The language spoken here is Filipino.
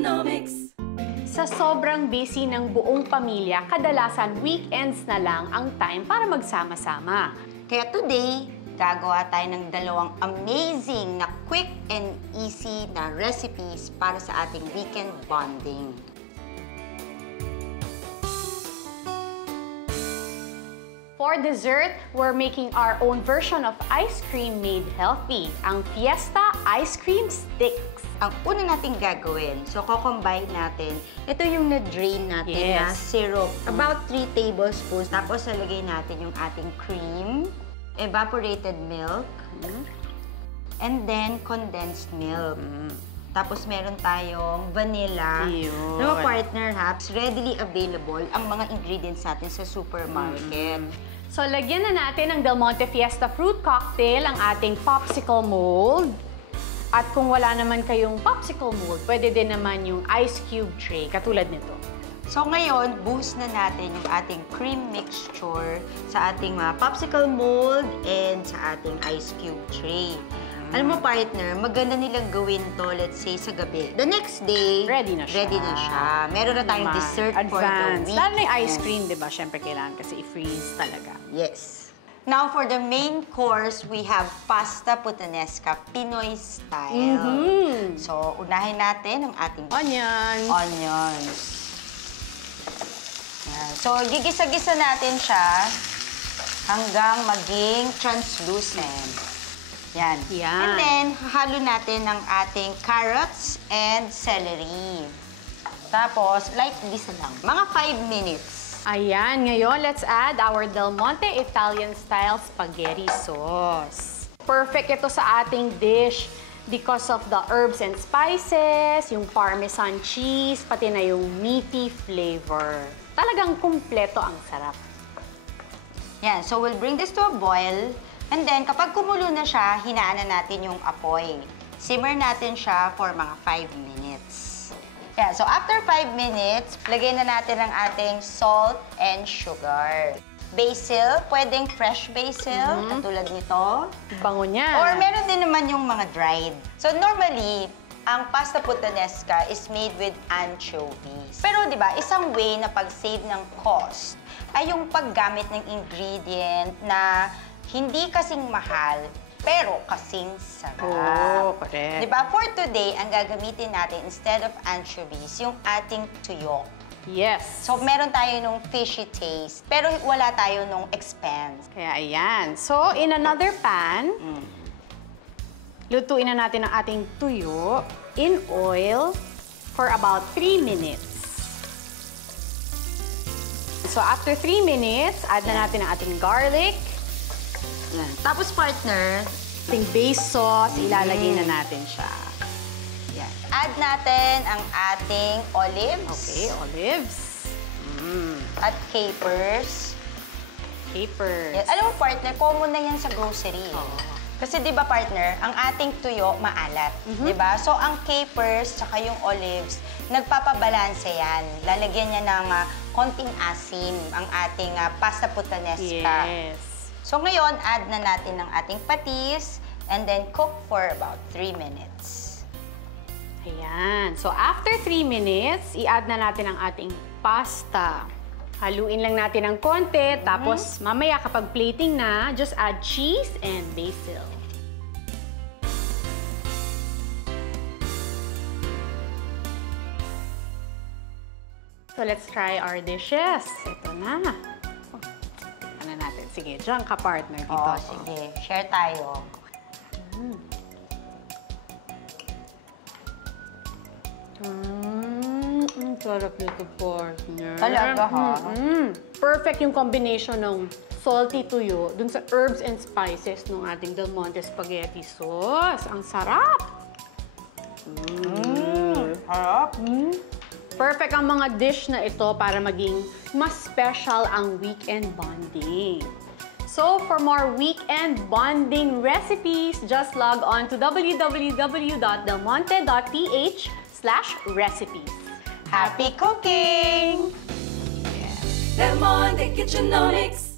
Kitchenomics. Sa sobrang busy ng buong pamilya, kadalasan weekends na lang ang time para magsama-sama. Kaya today, gagawa tayo ng dalawang amazing na quick and easy na recipes para sa ating weekend bonding. For dessert, we're making our own version of ice cream made healthy, ang Fiesta Ice Cream Sticks. Ang una nating gagawin, so combine natin, ito yung na-drain natin na syrup. About 3 tablespoons. Tapos lalagay natin yung ating cream, evaporated milk, and then condensed milk. Tapos meron tayong vanilla. No, partner, readily available ang mga ingredients natin sa supermarket. So, lagyan na natin ng Del Monte Fiesta Fruit Cocktail ang ating popsicle mold. At kung wala naman kayong popsicle mold, pwede din naman yung ice cube tray, katulad nito. So ngayon, buhos na natin yung ating cream mixture sa ating popsicle mold and sa ating ice cube tray. Alam mo, partner, maganda nilang gawin to, let's say, sa gabi. The next day, ready na siya. Meron na tayong dessert for the week. Lalo na yung ice cream, di ba? Siyempre, kailangan kasi i-freeze talaga. Yes. Now, for the main course, we have pasta puttanesca, Pinoy style. So, unahin natin ang ating onions. Yan. So, gigisa-gisa natin siya hanggang maging translucent. Yan. And then, hahalo natin ng ating carrots and celery. Tapos, light gisa lang. Mga 5 minutes. Ayan. Ngayon, let's add our Del Monte Italian-style spaghetti sauce. Perfect ito sa ating dish because of the herbs and spices, yung parmesan cheese, pati na yung meaty flavor. Talagang kumpleto ang sarap. Yan. So, we'll bring this to a boil. And then, kapag kumulo na siya, hinaan na natin yung apoy. Simmer natin siya for mga 5 minutes. Yeah, so after 5 minutes, lagay na natin ang ating salt and sugar. Basil, pwedeng fresh basil, katulad nito. Bango niya. Or meron din naman yung mga dried. So normally, ang pasta puttanesca is made with anchovies. Pero di ba, isang way na pag-save ng cost ay yung paggamit ng ingredient na hindi kasing mahal, pero kasing sarap. Correct. Diba? For today, ang gagamitin natin, instead of anchovies, yung ating tuyok. Yes. So, meron tayo nung fishy taste, pero wala tayo nung expense. Kaya ayan. So, in another pan, lutuin na natin ang ating tuyo in oil for about 3 minutes. So, after 3 minutes, add na natin ang ating garlic. Yan. Tapos, partner, ating base sauce, ilalagay na natin siya. Yan. Add natin ang ating olives. Okay, olives. At capers. Capers. Yan. Alam mo, partner, common na yan sa grocery. Kasi di ba, partner, ang ating tuyo maalat. Di ba? So, ang capers tsaka yung olives, nagpapabalanse yan. Lalagyan niya ng konting asim ang ating pasta puttanesca. Yes. So ngayon, add na natin ang ating patis and then cook for about 3 minutes. Ayan. So after 3 minutes, i-add na natin ang ating pasta. Haluin lang natin ng konti, tapos mamaya kapag plating na, just add cheese and basil. So let's try our dishes. Ito na. Ano natin? Sige, dyan ka partner dito. Oh, sige. Share tayo. Sarap nito, partner. Talaga, ha? Perfect yung combination ng salty tuyo dun sa herbs and spices ng ating Del Monte spaghetti sauce. Ang sarap! Harap. Perfect ang mga dish na ito para maging mas special ang weekend bonding. So, for more weekend bonding recipes, just log on to www.delmonte.ph/recipes. Happy cooking! Del Monte Kitchenomics.